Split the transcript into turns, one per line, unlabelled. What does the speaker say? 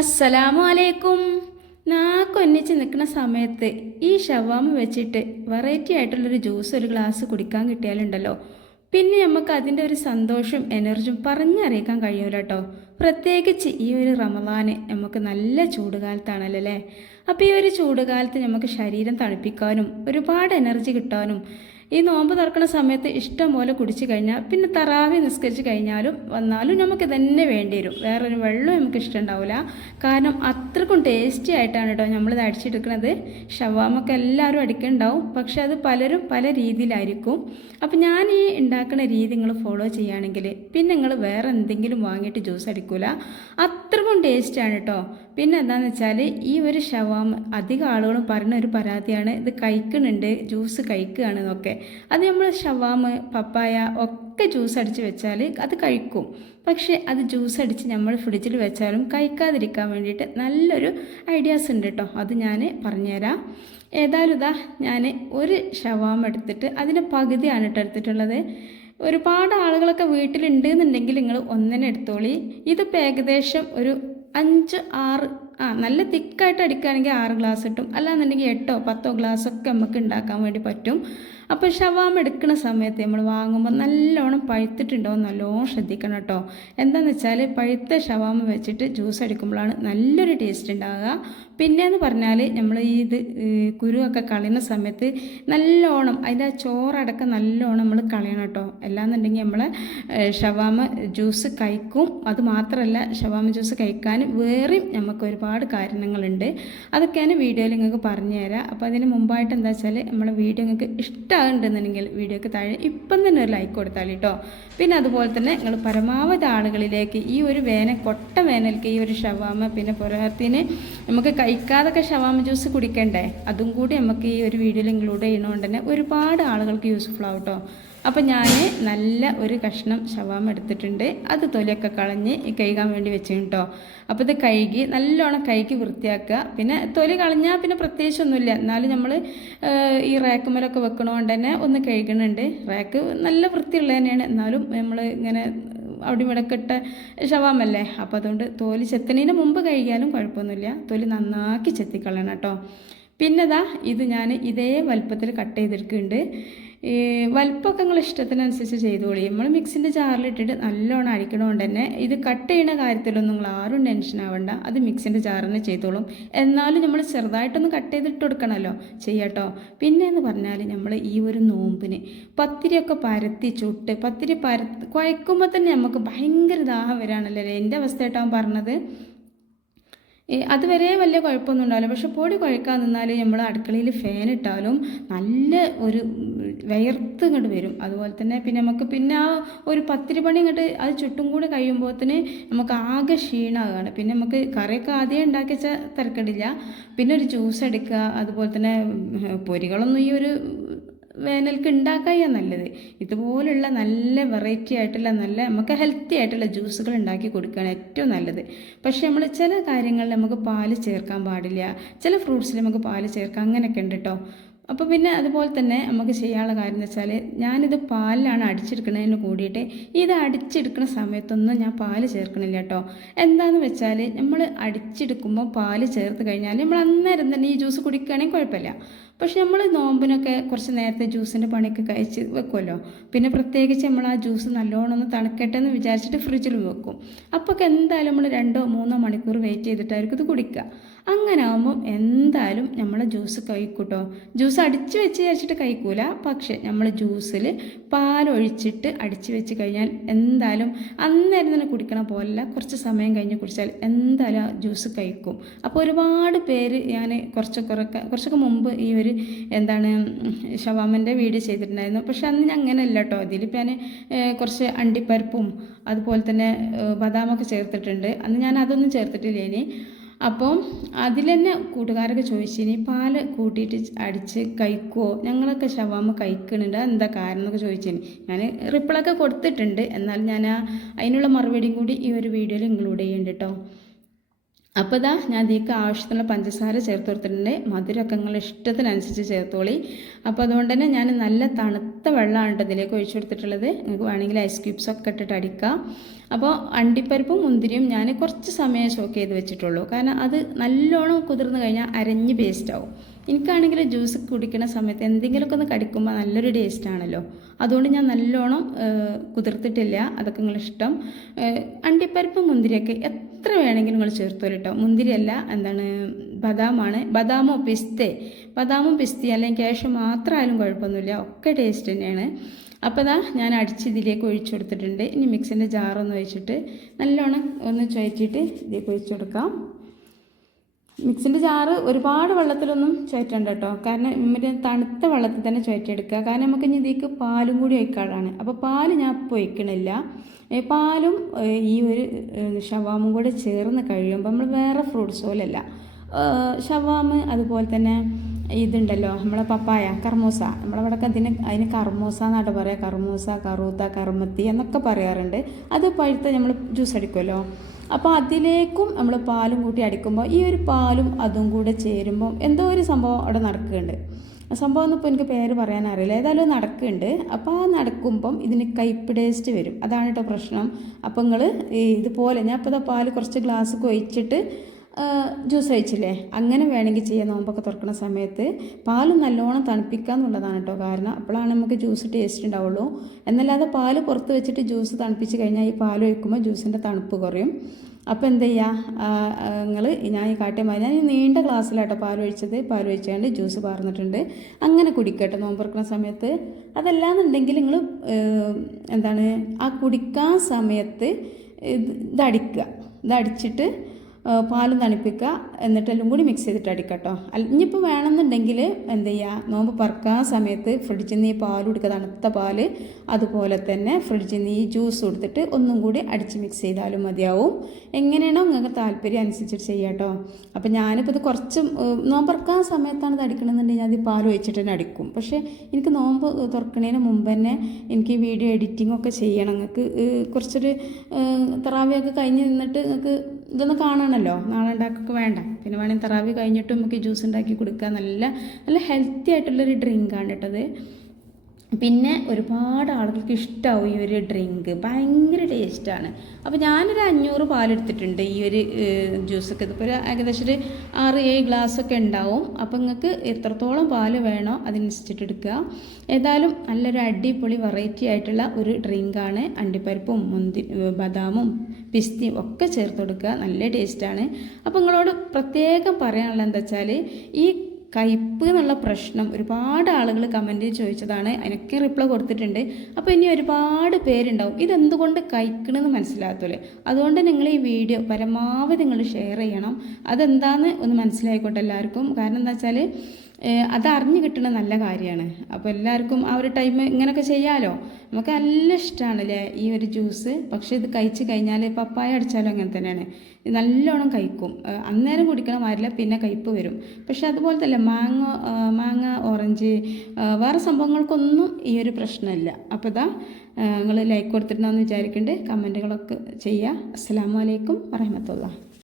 അസ്സലാമു അലൈക്കും നാക്കൊന്നിച്ച് നിൽക്കുന്ന സമയത്ത് ഈ ഷവാമ വെച്ചിട്ട് വെറൈറ്റി ആയിട്ടുള്ളൊരു ജ്യൂസ് ഒരു ഗ്ലാസ് കുടിക്കാൻ കിട്ടിയാലുണ്ടല്ലോ. പിന്നെ നമുക്ക് അതിന്റെ ഒരു സന്തോഷം എനർജിയും പറഞ്ഞറിയിക്കാൻ കഴിയൂല കേട്ടോ പ്രത്യേകിച്ച് ഈ ഒരു റമദാന് നമുക്ക് നല്ല ചൂടുകാലത്താണല്ലോ അല്ലേ? അപ്പോൾ ഈ ഒരു ചൂടുകാലത്ത് നമുക്ക് ശരീരം തണുപ്പിക്കാനും ഒരുപാട് എനർജി കിട്ടാനും ഈ നോമ്പ് തുറക്കുന്ന സമയത്ത് ഇഷ്ടം പോലെ കുടിച്ചു കഴിഞ്ഞാൽ പിന്നെ തറാവി നിസ്കരിച്ച് കഴിഞ്ഞാലും വന്നാലും നമുക്ക് തന്നെ വേണ്ടി വരും. വേറൊരു വെള്ളം നമുക്ക് ഇഷ്ടമുണ്ടാവില്ല കാരണം അത്രക്കും ടേസ്റ്റി ആയിട്ടാണ് കേട്ടോ നമ്മളിത് അടിച്ചെടുക്കുന്നത് ഷവാമൊക്കെ എല്ലാവരും അടിക്കുന്നുണ്ടാവും പക്ഷെ അത് പലരും പല രീതിയിലായിരിക്കും. അപ്പം ഞാൻ ഈ ഉണ്ടാക്കുന്ന രീതി നിങ്ങൾ ഫോളോ ചെയ്യുകയാണെങ്കിൽ പിന്നെ നിങ്ങൾ വേറെ എന്തെങ്കിലും വാങ്ങിയിട്ട് ജ്യൂസ് അടിക്കൂല. അത്രക്കും ടേസ്റ്റാണ് കേട്ടോ പിന്നെ എന്താണെന്ന് വെച്ചാൽ ഈ ഒരു ഷവാമ അധികം ആളുകളും പറയുന്ന ഒരു പരാതിയാണ് ഇത് കഴിക്കുന്നുണ്ട് ജ്യൂസ് കഴിക്കുകയാണ് എന്നൊക്കെ. അത് നമ്മൾ ഷവാമ് പപ്പായ ഒക്കെ ജ്യൂസ് അടിച്ച് വെച്ചാൽ അത് കഴിക്കും. പക്ഷേ അത് ജ്യൂസ് അടിച്ച് നമ്മൾ ഫ്രിഡ്ജിൽ വെച്ചാലും കഴിക്കാതിരിക്കാൻ വേണ്ടിയിട്ട് നല്ലൊരു ഐഡിയാസ് ഉണ്ട് കേട്ടോ അത് ഞാൻ പറഞ്ഞുതരാം. ഏതായാലും ഇതാ ഞാൻ ഒരു ഷവാമ എടുത്തിട്ട് അതിന്റെ പകുതിയാണ് കേട്ടോ എടുത്തിട്ടുള്ളത്. ഒരുപാട് ആളുകളൊക്കെ വീട്ടിലുണ്ട് എന്നുണ്ടെങ്കിൽ നിങ്ങൾ ഒന്നിനെ എടുത്തോളി. ഇതിപ്പോൾ ഏകദേശം ഒരു അഞ്ച് ആറ് ആ നല്ല തിക്കായിട്ട് അടിക്കുകയാണെങ്കിൽ ആറ് ഗ്ലാസ് കിട്ടും അല്ലാന്നുണ്ടെങ്കിൽ എട്ടോ പത്തോ ഗ്ലാസ് ഒക്കെ നമുക്ക് ഉണ്ടാക്കാൻ വേണ്ടി പറ്റും. അപ്പോൾ ഷവാം എടുക്കുന്ന സമയത്ത് നമ്മൾ വാങ്ങുമ്പോൾ നല്ലോണം പഴുത്തിട്ടുണ്ടോ നല്ലോണം ശ്രദ്ധിക്കണം കേട്ടോ. എന്താണെന്ന് വെച്ചാൽ പഴുത്ത ഷവാമ വെച്ചിട്ട് ജ്യൂസ് അടിക്കുമ്പോഴാണ് നല്ലൊരു ടേസ്റ്റ് ഉണ്ടാകുക പിന്നെയെന്ന് പറഞ്ഞാൽ നമ്മൾ ഈ ഇത് കുരുവൊക്കെ കളയുന്ന സമയത്ത് നല്ലോണം അതിന്റെ ആ ചോറടക്കം നല്ലോണം നമ്മൾ കളയണം കേട്ടോ. അല്ലാന്നുണ്ടെങ്കിൽ നമ്മൾ ഷവാമ ജ്യൂസ് കഴിക്കും. അത് മാത്രമല്ല ഷവാമ ജ്യൂസ് കഴിക്കാൻ വേറെയും നമുക്ക് ഒരുപാട് കാരണങ്ങളുണ്ട്. അതൊക്കെയാണ് വീഡിയോയിൽ നിങ്ങൾക്ക് പറഞ്ഞു തരാം. അപ്പോൾ അതിന് മുമ്പായിട്ട് എന്താ വെച്ചാൽ നമ്മളെ വീഡിയോ നിങ്ങൾക്ക് ഇഷ്ടമാകുന്നുണ്ടെന്നുണ്ടെങ്കിൽ വീഡിയോക്ക് താഴെ ഇപ്പം തന്നെ ഒരു ലൈക്ക് കൊടുത്താൽ കേട്ടോ. പിന്നെ അതുപോലെ തന്നെ നിങ്ങൾ പരമാവധി ആളുകളിലേക്ക് ഈ ഒരു വേനൽ കൊട്ട വേനൽക്ക് ഈ ഒരു ഷവാമ പിന്നെ പുരഹത്തിന് നമുക്ക് കഴിക്കാതൊക്കെ ഷവാമ ജ്യൂസ് കുടിക്കണ്ടേ? അതും കൂടി നമുക്ക് ഈ ഒരു വീഡിയോയിൽ ഇൻക്ലൂഡ് ചെയ്യുന്നതുകൊണ്ട് തന്നെ ഒരുപാട് ആളുകൾക്ക് യൂസ്ഫുൾ ആവും കേട്ടോ അപ്പോൾ ഞാൻ നല്ല ഒരു കഷ്ണം ഷവാമ എടുത്തിട്ടുണ്ട്. അത് തൊലിയൊക്കെ കളഞ്ഞ് കഴുകാൻ വേണ്ടി വെച്ചു കേട്ടോ അപ്പോൾ ഇത് കഴുകി നല്ലോണം കഴുകി വൃത്തിയാക്കുക. പിന്നെ തൊലി കളഞ്ഞാൽ പിന്നെ പ്രത്യേകിച്ചൊന്നുമില്ല. എന്നാലും നമ്മൾ ഈ റാക്ക് മേലൊക്കെ വെക്കണോണ്ട് തന്നെ ഒന്ന് കഴുകണുണ്ട്. റാക്ക് നല്ല വൃത്തിയുള്ള തന്നെയാണ് എന്നാലും നമ്മൾ ഇങ്ങനെ അവിടെ ഇവിടെ ഇട്ട ഷവാമല്ലേ അപ്പോൾ അതുകൊണ്ട് തോൽ ചെത്തണതിന് മുമ്പ് കഴുകിയാലും കുഴപ്പമൊന്നുമില്ല. തോൽ നന്നാക്കി ചെത്തിക്കളയണം കേട്ടോ. പിന്നെതാ ഇത് ഞാൻ ഇതേ വലുപ്പത്തിൽ കട്ട് ചെയ്തെടുക്കുന്നുണ്ട്. ഈ വലിപ്പമൊക്കെ നിങ്ങൾ ഇഷ്ടത്തിനനുസരിച്ച് ചെയ്തോളി. നമ്മൾ മിക്സിന്റെ ജാറിലിട്ടിട്ട് നല്ലോണം അടിക്കണോണ്ട് തന്നെ ഇത് കട്ട് ചെയ്യുന്ന കാര്യത്തിലൊന്നും നിങ്ങൾ ആരും ടെൻഷൻ ആവണ്ട. അത് മിക്സിന്റെ ജാറിന് ചെയ്തോളും. എന്നാലും നമ്മൾ ചെറുതായിട്ടൊന്ന് കട്ട് ചെയ്തിട്ട് കൊടുക്കണമല്ലോ ചെയ്യട്ടോ. പിന്നെ എന്ന് പറഞ്ഞാൽ നമ്മൾ ഈ ഒരു നോമ്പിന് പത്തിരിയൊക്കെ പരത്തി ചുട്ട് പത്തിരി പരത്തി കുഴക്കുമ്പോൾ തന്നെ നമുക്ക് ഭയങ്കര ദാഹം വരാണല്ലോ എന്റെ അവസ്ഥയായിട്ടാണ് പറഞ്ഞത്. അതുവരെ വലിയ കുഴപ്പമൊന്നും ഉണ്ടാവില്ല. പക്ഷെ പൊടി കുഴക്കാൻ നിന്നാൽ നമ്മൾ അടുക്കളയിൽ ഫാൻ ഇട്ടാലും നല്ല ഒരു വിയർത്ത് ഇങ്ങോട്ട് വരും. അതുപോലെ തന്നെ പിന്നെ നമുക്ക് പിന്നെ ആ ഒരു പത്തിരി പണി ഇങ്ങോട്ട് അത് ചുറ്റും കൂടി കഴിയുമ്പോഴത്തേന് നമുക്ക് ആകെ ക്ഷീണമാകുകയാണ് പിന്നെ നമുക്ക് കറിയൊക്കെ ആദ്യം ഉണ്ടാക്കി വെച്ചാൽ തിരക്കടില്ല. പിന്നെ ഒരു ജ്യൂസ് എടുക്കുക. അതുപോലെ തന്നെ പൊരികളൊന്നും ഈ ഒരു വേനൽക്ക് ഉണ്ടാക്കുക നല്ലത്. ഇതുപോലുള്ള നല്ല വെറൈറ്റി ആയിട്ടുള്ള നല്ല നമുക്ക് ഹെൽത്തി ആയിട്ടുള്ള ജ്യൂസുകൾ ഉണ്ടാക്കി കൊടുക്കുകയാണ് ഏറ്റവും നല്ലത്. പക്ഷേ നമ്മൾ ചില കാര്യങ്ങളിൽ നമുക്ക് പാൽ ചേർക്കാൻ പാടില്ല. ചില ഫ്രൂട്ട്സിൽ നമുക്ക് പാൽ ചേർക്കാം അങ്ങനെയൊക്കെ ഉണ്ട് കേട്ടോ അപ്പോൾ പിന്നെ അതുപോലെ തന്നെ നമുക്ക് ചെയ്യാനുള്ള കാര്യം എന്ന് വെച്ചാൽ ഞാനിത് പാലിലാണ് അടിച്ചെടുക്കുന്നതിന് കൂടിയിട്ട് ഇത് അടിച്ചെടുക്കുന്ന സമയത്തൊന്നും ഞാൻ പാൽ ചേർക്കണില്ല കേട്ടോ. എന്താണെന്ന് വെച്ചാൽ നമ്മൾ അടിച്ചെടുക്കുമ്പോൾ പാൽ ചേർത്ത് കഴിഞ്ഞാൽ നമ്മൾ അന്നേരം തന്നെ ഈ ജ്യൂസ് കുടിക്കുകയാണെങ്കിൽ കുഴപ്പമില്ല. പക്ഷെ നമ്മൾ നോമ്പിനൊക്കെ കുറച്ച് നേരത്തെ ജ്യൂസിന്റെ പണിയൊക്കെ കഴിച്ച് വെക്കുമല്ലോ. പിന്നെ പ്രത്യേകിച്ച് നമ്മൾ ആ ജ്യൂസ് നല്ലോണം ഒന്ന് തണുക്കട്ടെ എന്ന് വിചാരിച്ചിട്ട് ഫ്രിഡ്ജിൽ വെക്കും. അപ്പോൾ എന്തായാലും നമ്മൾ രണ്ടോ മൂന്നോ മണിക്കൂർ വെയിറ്റ് ചെയ്തിട്ടായിരിക്കും ഇത് കുടിക്കുക. അങ്ങനെ ആകുമ്പോൾ എന്തായാലും നമ്മൾ ജ്യൂസ് കഴിക്കൂട്ടോ. ജ്യൂസ് അടിച്ച് വെച്ച് വിചാരിച്ചിട്ട് കഴിക്കൂല. പക്ഷേ നമ്മൾ ജ്യൂസിൽ പാലൊഴിച്ചിട്ട് അടിച്ച് വെച്ച് കഴിഞ്ഞാൽ എന്തായാലും അന്നേരം തന്നെ കുടിക്കണ പോലല്ല കുറച്ച് സമയം കഴിഞ്ഞ് കുടിച്ചാൽ എന്തായാലും ജ്യൂസ് കഴിക്കും. അപ്പോൾ ഒരുപാട് പേര് ഞാൻ കുറച്ചൊക്കെ കുറച്ചൊക്കെ മുമ്പ് ഈ ഒരു എന്താണ് ഷവാമന്റെ വീഡിയോ ചെയ്തിട്ടുണ്ടായിരുന്നു. പക്ഷെ അന്ന് ഞാൻ അങ്ങനെയല്ല കേട്ടോ ഇതിലിപ്പോൾ ഞാൻ കുറച്ച് അണ്ടിപ്പരിപ്പും അതുപോലെ തന്നെ ബദാമൊക്കെ ചേർത്തിട്ടുണ്ട്. അന്ന് ഞാൻ അതൊന്നും ചേർത്തിട്ടില്ല ഇനി. അപ്പോൾ അതിൽ തന്നെ കൂട്ടുകാരൊക്കെ ചോദിച്ചിനി പാൽ കൂട്ടിയിട്ട് അടിച്ച് കഴിക്കുമോ ഞങ്ങളൊക്കെ ഷവാമ കഴിക്കണുണ്ട്. എന്താ കാരണം? എന്നൊക്കെ ചോദിച്ചിനി ഞാൻ റിപ്ലൈ ഒക്കെ കൊടുത്തിട്ടുണ്ട്. എന്നാൽ ഞാൻ അതിനുള്ള മറുപടിയും കൂടി ഈ ഒരു വീഡിയോയിൽ ഇൻക്ലൂഡ് ചെയ്യുന്നുണ്ട് കേട്ടോ അപ്പോൾ ഇതാ ഞാൻ ഇതിക്ക് ആവശ്യത്തിനുള്ള പഞ്ചസാര ചേർത്ത് കൊടുത്തിട്ടുണ്ട് മധുരമൊക്കെ നിങ്ങൾ ഇഷ്ടത്തിനനുസരിച്ച് ചേർത്തോളി. അപ്പോൾ അതുകൊണ്ട് തന്നെ ഞാൻ നല്ല തണുത്ത വെള്ളമാണ് ഇതിലേക്ക് ഒഴിച്ചു കൊടുത്തിട്ടുള്ളത്. നിങ്ങൾക്ക് വേണമെങ്കിൽ ഐസ് ക്യൂബ്സ് ഒക്കെ ഇട്ടിട്ട് അടിക്കാം. അപ്പോൾ അണ്ടിപ്പരിപ്പും മുന്തിരിയും ഞാൻ കുറച്ച് സമയം ഷോക്ക് ചെയ്ത് വെച്ചിട്ടുള്ളൂ. കാരണം അത് നല്ലോണം കുതിർന്നു കഴിഞ്ഞാൽ അരഞ്ഞ് പേസ്റ്റ് ആവും. എനിക്കാണെങ്കിൽ ജ്യൂസ് കുടിക്കുന്ന സമയത്ത് എന്തെങ്കിലുമൊക്കെ ഒന്ന് കടിക്കുമ്പോൾ നല്ലൊരു ടേസ്റ്റ് ആണല്ലോ. അതുകൊണ്ട് ഞാൻ നല്ലോണം കുതിർത്തിട്ടില്ല. അതൊക്കെ നിങ്ങളിഷ്ടം. അണ്ടിപ്പരിപ്പ് മുന്തിരിയൊക്കെ എത്ര വേണമെങ്കിലും നിങ്ങൾ ചേർത്തോ കേട്ടോ മുന്തിരിയല്ല എന്താണ് ബദാമാണ്. ബദാമോ പിസ്തേ. ബദാമും പിസ്തി അല്ലെങ്കിൽ ക്യാഷ് മാത്രമായാലും കുഴപ്പമൊന്നുമില്ല. ഒക്കെ ടേസ്റ്റ് തന്നെയാണ്. അപ്പോൾ ഇതാ ഞാൻ അടിച്ച് ഇതിലേക്ക് ഒഴിച്ചു കൊടുത്തിട്ടുണ്ട്. ഇനി മിക്സിന്റെ ജാറൊന്ന് വെച്ചിട്ട് നല്ലോണം ഒന്ന് ചുഴറ്റിയിട്ട് ഇതിലേക്ക് ഒഴിച്ചു കൊടുക്കാം. മിക്സിന്റെ ജാറ് ഒരുപാട് വെള്ളത്തിലൊന്നും ചുഴറ്റണ്ട കേട്ടോ. കാരണം മറ്റേ തണുത്ത വെള്ളത്തിൽ തന്നെ ചുഴറ്റിയെടുക്കുക കാരണം നമുക്ക് ഇനി ഇതിലേക്ക് പാലും കൂടി ഒഴിക്കാറാണ് അപ്പോൾ പാൽ ഞാൻ ഇപ്പോൾ ഒഴിക്കണില്ല. പാലും ഈ ഒരു ഷവാമും കൂടെ ചേർന്ന് കഴിയുമ്പോൾ നമ്മൾ വേറെ ഫ്രൂട്ട്സ് പോലെയല്ല. ഷവാമ് അതുപോലെ തന്നെ ഇതുണ്ടല്ലോ നമ്മളെ പപ്പായ കർമൂസ. നമ്മളവിടെയൊക്കെ അതിന് അതിന് കർമൂസ എന്നാട്ട് പറയുക കർമൂസ കറൂത്ത കർമ്മത്തി എന്നൊക്കെ പറയാറുണ്ട്. അത് പഴുത്ത നമ്മൾ ജ്യൂസ് അടിക്കുമല്ലോ അപ്പോൾ അതിലേക്കും നമ്മൾ പാലും കൂട്ടി അടിക്കുമ്പോൾ ഈ ഒരു പാലും അതും കൂടെ ചേരുമ്പോൾ എന്തോ ഒരു സംഭവം അവിടെ നടക്കുന്നുണ്ട്. സംഭവം ഒന്നും ഇപ്പോൾ എനിക്ക് പേര് പറയാൻ അറിയില്ല. ഏതായാലും നടക്കുന്നുണ്ട്. അപ്പോൾ ആ നടക്കുമ്പം ഇതിന് കയ്പ് ടേസ്റ്റ് വരും. അതാണ് കേട്ടോ പ്രശ്നം. അപ്പോൾ നിങ്ങൾ ഇതുപോലെ ഞാൻ അപ്പോൾ പാൽ കുറച്ച് ഗ്ലാസ് ഒഴിച്ചിട്ട് ജ്യൂസ് കഴിച്ചില്ലേ? അങ്ങനെ വേണമെങ്കിൽ ചെയ്യാം. നോമ്പൊക്കെ തുറക്കുന്ന സമയത്ത് പാൽ നല്ലോണം തണുപ്പിക്കുക എന്നുള്ളതാണ് കേട്ടോ കാരണം. അപ്പോഴാണ് നമുക്ക് ജ്യൂസ് ടേസ്റ്റ് ഉണ്ടാവുള്ളൂ. എന്നല്ലാതെ പാൽ പുറത്ത് വെച്ചിട്ട് ജ്യൂസ് തണുപ്പിച്ച് കഴിഞ്ഞാൽ ഈ പാൽ ഒഴിക്കുമ്പോൾ ജ്യൂസിന്റെ തണുപ്പ് കുറയും. അപ്പോൾ എന്ത് ചെയ്യുക? നിങ്ങൾ ഞാൻ ഈ കാട്ടിയ മാതിരി ഞാൻ ഈ നീണ്ട ഗ്ലാസ്സിലാട്ടോ പാൽ ഒഴിച്ചത്. പാൽ ഒഴിച്ചാണ്ട് ജ്യൂസ് പാർന്നിട്ടുണ്ട്. അങ്ങനെ കുടിക്കട്ടെ നോമ്പ് തുറക്കുന്ന സമയത്ത് അതല്ലാന്നുണ്ടെങ്കിൽ നിങ്ങൾ എന്താണ്? ആ കുടിക്കാൻ സമയത്ത് ഇത് ഇതടിക്കുക ഇതടിച്ചിട്ട് പാലും തണുപ്പിക്കുക എന്നിട്ടെല്ലാം കൂടി മിക്സ് ചെയ്തിട്ട് അടിക്കട്ടോ. അല്ല ഇനിയിപ്പോൾ വേണമെന്നുണ്ടെങ്കിൽ എന്ത് ചെയ്യുക നോമ്പ് പറക്കാൻ സമയത്ത് ഫ്രിഡ്ജിൽ നിന്ന് ഈ പാൽ കൊടുക്കുക തണുത്ത പാൽ അതുപോലെ തന്നെ ഫ്രിഡ്ജിൽ നിന്ന് ഈ ജ്യൂസ് കൊടുത്തിട്ട് ഒന്നും കൂടി അടിച്ച് മിക്സ് ചെയ്താലും മതിയാവും. എങ്ങനെയാണോ നിങ്ങൾക്ക് താല്പര്യം അനുസരിച്ചിട്ട് ചെയ്യാം കേട്ടോ. അപ്പോൾ ഞാനിപ്പോൾ ഇത് കുറച്ച് നോമ്പ് പറക്കാൻ സമയത്താണ് ഇത് അടിക്കണമെന്നുണ്ടെങ്കിൽ ഈ പാൽ ഒഴിച്ചിട്ട് തന്നെ അടിക്കും. പക്ഷേ എനിക്ക് നോമ്പ് തുറക്കുന്നതിന് മുമ്പ് തന്നെ എനിക്ക് വീഡിയോ എഡിറ്റിംഗ് ഒക്കെ ചെയ്യണം. നിങ്ങൾക്ക് കുറച്ചൊരു തറാവിയൊക്കെ കഴിഞ്ഞ് നിന്നിട്ട് നിങ്ങൾക്ക് ഇതൊന്ന് കാണണമല്ലോ നാളെ ഉണ്ടാക്കൊക്കെ വേണ്ട. പിന്നെ വേണമെങ്കിൽ തറാവി കഴിഞ്ഞിട്ട് നമുക്ക് ജ്യൂസ് ഉണ്ടാക്കി കൊടുക്കുക നല്ല നല്ല ഹെൽത്തി ആയിട്ടുള്ളൊരു ഡ്രിങ്കാണ് കേട്ടത്. പിന്നെ ഒരുപാട് ആളുകൾക്ക് ഇഷ്ടമാവും ഈ ഒരു ഡ്രിങ്ക് ഭയങ്കര ടേസ്റ്റാണ് അപ്പോൾ ഞാനൊരു അഞ്ഞൂറ് പാലെടുത്തിട്ടുണ്ട് ഈ ഒരു ജ്യൂസൊക്കെ ഇതിപ്പോൾ ഒരു ഏകദേശം ഒരു ആറ് ഏഴ് ഗ്ലാസ്സൊക്കെ ഉണ്ടാവും. അപ്പോൾ നിങ്ങൾക്ക് എത്രത്തോളം പാൽ വേണോ അതിനനുസരിച്ചിട്ട് എടുക്കുക. ഏതായാലും നല്ലൊരു അടിപൊളി വെറൈറ്റി ആയിട്ടുള്ള ഒരു ഡ്രിങ്കാണ് അണ്ടിപ്പരിപ്പും മുന്തി ബദാമും പിസ്തിയും ഒക്കെ ചേർത്ത് കൊടുക്കുക. നല്ല ടേസ്റ്റാണ് അപ്പോൾ നിങ്ങളോട് പ്രത്യേകം പറയാനുള്ളത് എന്താ വെച്ചാൽ ഈ കയ്പ്പ് എന്നുള്ള പ്രശ്നം ഒരുപാട് ആളുകൾ കമന്റ് ചോദിച്ചതാണ്. അതിനൊക്കെ റിപ്ലൈ കൊടുത്തിട്ടുണ്ട്. അപ്പോൾ ഇനി ഒരുപാട് പേരുണ്ടാവും. ഇതെന്തുകൊണ്ട് കഴിക്കണമെന്ന് മനസ്സിലാകത്തുള്ളൂ അതുകൊണ്ട് നിങ്ങൾ ഈ വീഡിയോ പരമാവധി നിങ്ങൾ ഷെയർ ചെയ്യണം. അതെന്താണെന്ന് ഒന്ന് മനസ്സിലായിക്കോട്ടെ എല്ലാവർക്കും. കാരണം എന്താ വെച്ചാൽ അത് അറിഞ്ഞു കിട്ടുന്ന നല്ല കാര്യമാണ്. അപ്പോൾ എല്ലാവർക്കും ആ ഒരു ടൈം ഇങ്ങനെയൊക്കെ ചെയ്യാമല്ലോ നമുക്ക് നല്ല ഇഷ്ടമാണ് അല്ലേ ഈ ഒരു ജ്യൂസ് പക്ഷേ ഇത് കഴിച്ച് കഴിഞ്ഞാൽ പപ്പായ അടിച്ചാലും അങ്ങനെ തന്നെയാണ്. നല്ലോണം കഴിക്കും. അന്നേരം കുടിക്കണ മാറില്ല പിന്നെ കയ്പ്പ് വരും. പക്ഷെ അതുപോലെ തന്നെ മാങ്ങ മാങ്ങ ഓറഞ്ച് വേറെ സംഭവങ്ങൾക്കൊന്നും ഈ ഒരു പ്രശ്നമില്ല. അപ്പോൾ ഇതാ നിങ്ങൾ ലൈക്ക് കൊടുത്തിട്ടുണ്ടെന്ന് വിചാരിക്കുന്നുണ്ട് കമന്റുകളൊക്കെ ചെയ്യുക അസ്സാം വലൈക്കും വറഹമത്തുള്ള